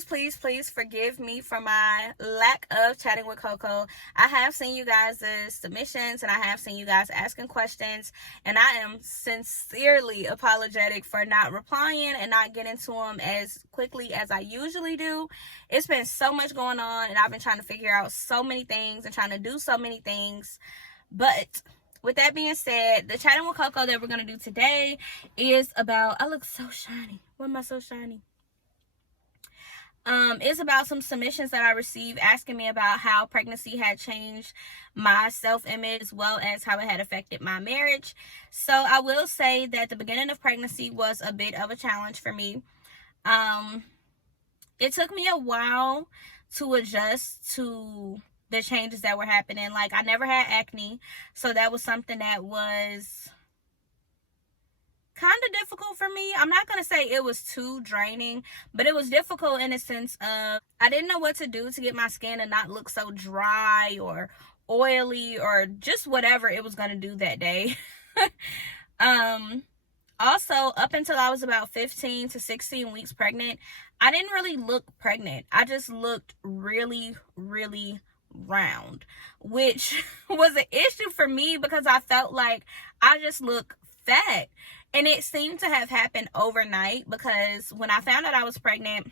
please forgive me for my lack of chatting with Coco. I have seen you guys' submissions and I have seen you guys asking questions, and I am sincerely apologetic for not replying and not getting to them as quickly as I usually do. It's been so much going on, and I've been trying to figure out so many things and trying to do so many things. But with that being said, the chatting with Coco that we're going to do today is about, I look so shiny. Why am I so shiny? It's about some submissions that I received asking me about how pregnancy had changed my self-image as well as how it had affected my marriage. So I will say that the beginning of pregnancy was a bit of a challenge for me. It took me a while to adjust to the changes that were happening. Like, I never had acne, so that was something that was kind of difficult for me. I'm not gonna say it was too draining, but it was difficult in the sense of I didn't know what to do to get my skin to not look so dry or oily or just whatever it was gonna do that day. Also, up until I was about 15 to 16 weeks pregnant, I didn't really look pregnant. I just looked really round, which was an issue for me because I felt like I just look fat. And it seemed to have happened overnight because when I found out I was pregnant,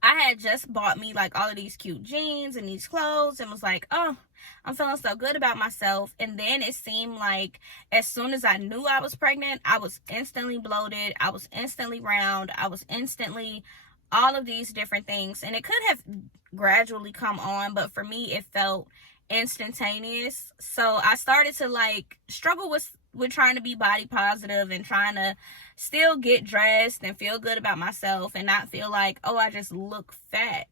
I had just bought me like all of these cute jeans and these clothes and was like, oh, I'm feeling so good about myself. And then it seemed like as soon as I knew I was pregnant, I was instantly bloated. I was instantly round. I was instantly all of these different things. And it could have gradually come on, but for me, it felt instantaneous. So I started to like struggle with trying to be body positive and trying to still get dressed and feel good about myself and not feel like, oh, I just look fat.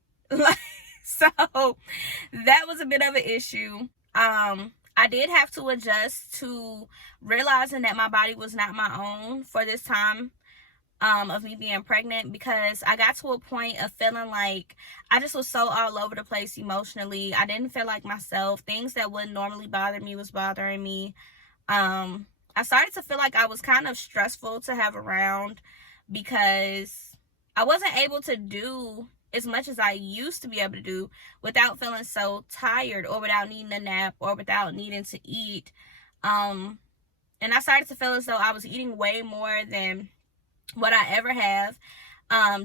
So that was a bit of an issue. I did have to adjust to realizing that my body was not my own for this time of me being pregnant, because I got to a point of feeling like I just was so all over the place emotionally. I didn't feel like myself. Things that wouldn't normally bother me was bothering me. I started to feel like I was kind of stressful to have around because I wasn't able to do as much as I used to be able to do without feeling so tired or without needing a nap or without needing to eat. And I started to feel as though I was eating way more than what I ever have,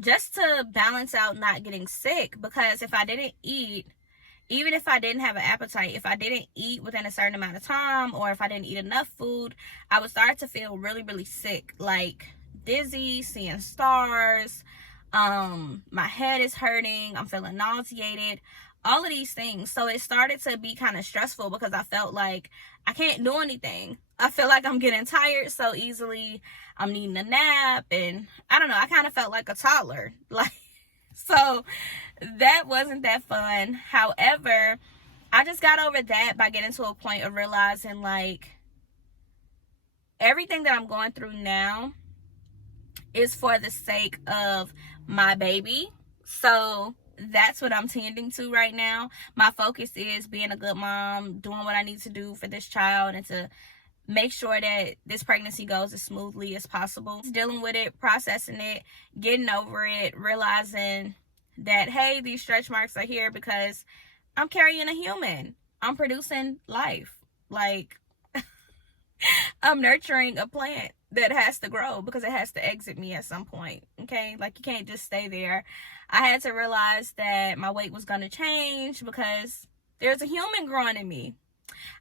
just to balance out not getting sick, because if I didn't eat, even if I didn't have an appetite, if I didn't eat within a certain amount of time, or if I didn't eat enough food, I would start to feel really sick, like dizzy, seeing stars, my head is hurting, I'm feeling nauseated, all of these things. So it started to be kind of stressful because I felt like I can't do anything. I feel like I'm getting tired so easily. I'm needing a nap, and I don't know, I kind of felt like a toddler. So that wasn't that fun. However, I just got over that by getting to a point of realizing like everything that I'm going through now is for the sake of my baby. So that's what I'm tending to right now. My focus is being a good mom, doing what I need to do for this child, and to make sure that this pregnancy goes as smoothly as possible. Dealing with it, processing it, getting over it, realizing that, hey, these stretch marks are here because I'm carrying a human. I'm producing life. Like, I'm nurturing a plant that has to grow because it has to exit me at some point. Okay? Like, you can't just stay there. I had to realize that my weight was going to change because there's a human growing in me.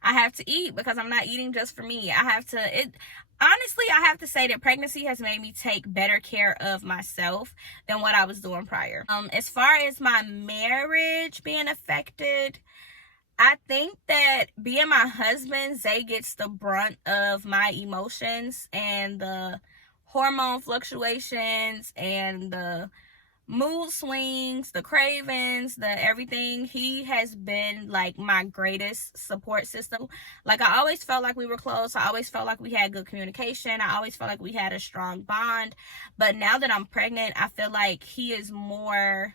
I have to eat because I'm not eating just for me. Honestly, I have to say that pregnancy has made me take better care of myself than what I was doing prior. As far as my marriage being affected, I think that being my husband, Zay gets the brunt of my emotions and the hormone fluctuations and the mood swings, the cravings, the everything. He has been like my greatest support system. Like, I always felt like we were close. I always felt like we had good communication. I always felt like we had a strong bond. But now that I'm pregnant, I feel like he is more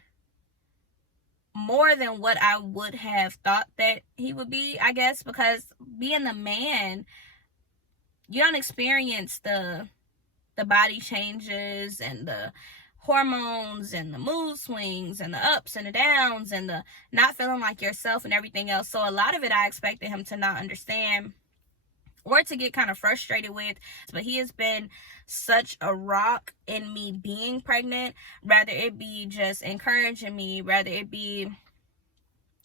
than what I would have thought that he would be, I guess, because being a man, you don't experience the body changes and the hormones and the mood swings and the ups and the downs and the not feeling like yourself and everything else. So a lot of it I expected him to not understand or to get kind of frustrated with, but he has been such a rock in me being pregnant, rather it be just encouraging me, rather it be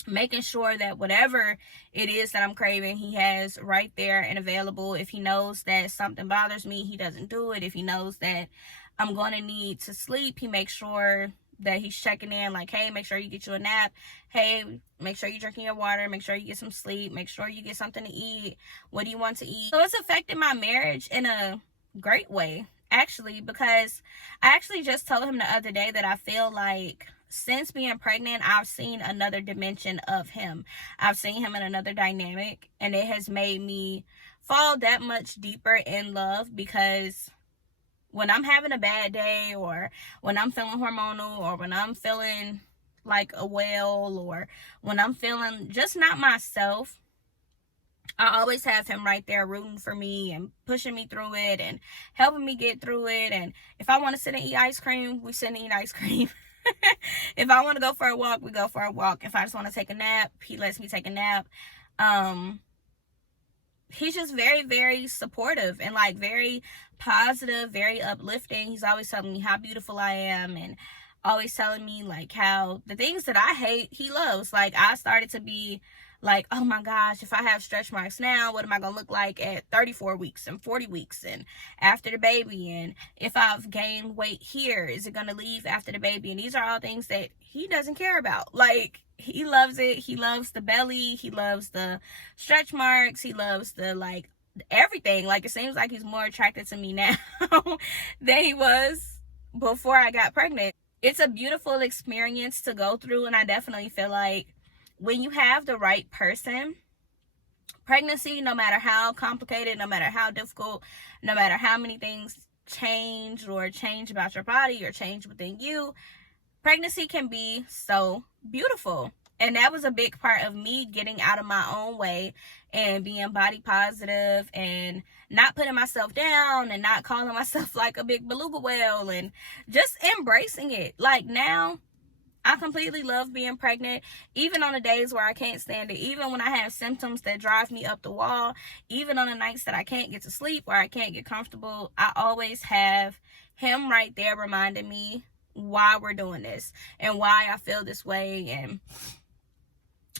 making sure that whatever it is that I'm craving, he has right there and available. If he knows that something bothers me, he doesn't do it. If he knows that I'm going to need to sleep, he makes sure that he's checking in, like, hey, make sure you get you a nap. Hey, make sure you're drinking your water. Make sure you get some sleep. Make sure you get something to eat. What do you want to eat? So it's affected my marriage in a great way, actually, because I actually just told him the other day that I feel like since being pregnant, I've seen another dimension of him. I've seen him in another dynamic, and it has made me fall that much deeper in love, because when I'm having a bad day, or when I'm feeling hormonal, or when I'm feeling like a whale, or when I'm feeling just not myself, I always have him right there rooting for me and pushing me through it and helping me get through it. And if I want to sit and eat ice cream, we sit and eat ice cream. If I want to go for a walk, we go for a walk. If I just want to take a nap, he lets me take a nap. He's just very, very supportive and like very positive, very uplifting. He's always telling me how beautiful I am, and always telling me like how the things that I hate, he loves. Like, I started to be like, oh my gosh, if I have stretch marks now, what am I gonna look like at 34 weeks and 40 weeks and after the baby? And if I've gained weight here, is it gonna leave after the baby? And these are all things that he doesn't care about. Like, he loves it. He loves the belly. He loves the stretch marks. He loves the, like, everything. Like, it seems like he's more attracted to me now than he was before I got pregnant. It's a beautiful experience to go through, and I definitely feel like when you have the right person, pregnancy, no matter how complicated, no matter how difficult, no matter how many things change about your body or change within you, pregnancy can be so beautiful. And that was a big part of me getting out of my own way and being body positive and not putting myself down and not calling myself like a big beluga whale, and just embracing it. Like, now I completely love being pregnant, even on the days where I can't stand it, even when I have symptoms that drive me up the wall, even on the nights that I can't get to sleep or I can't get comfortable. I always have him right there reminding me why we're doing this and why I feel this way, and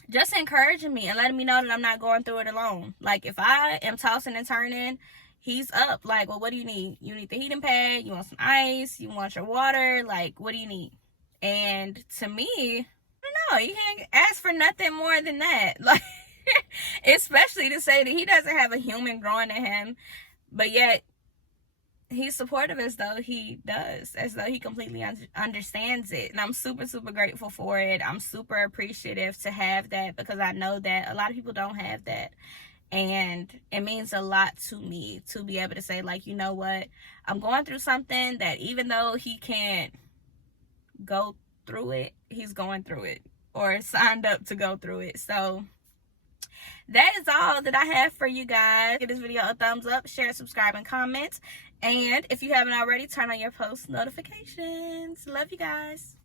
just encouraging me and letting me know that I'm not going through it alone. Like, if I am tossing and turning, he's up. Like, well, what do you need? You need the heating pad? You want some ice? You want your water? Like, what do you need? And to me, I don't know, you can't ask for nothing more than that. Like, especially to say that he doesn't have a human growing in him, but yet he's supportive as though he does, as though he completely understands it. And I'm super, super grateful for it. I'm super appreciative to have that, because I know that a lot of people don't have that. And it means a lot to me to be able to say, like, you know what, I'm going through something that even though he can't go through it, he's going through it, or signed up to go through it. So that is all that I have for you guys. Give this video a thumbs up, share, subscribe, and comment. And if you haven't already, turn on your post notifications. Love you guys.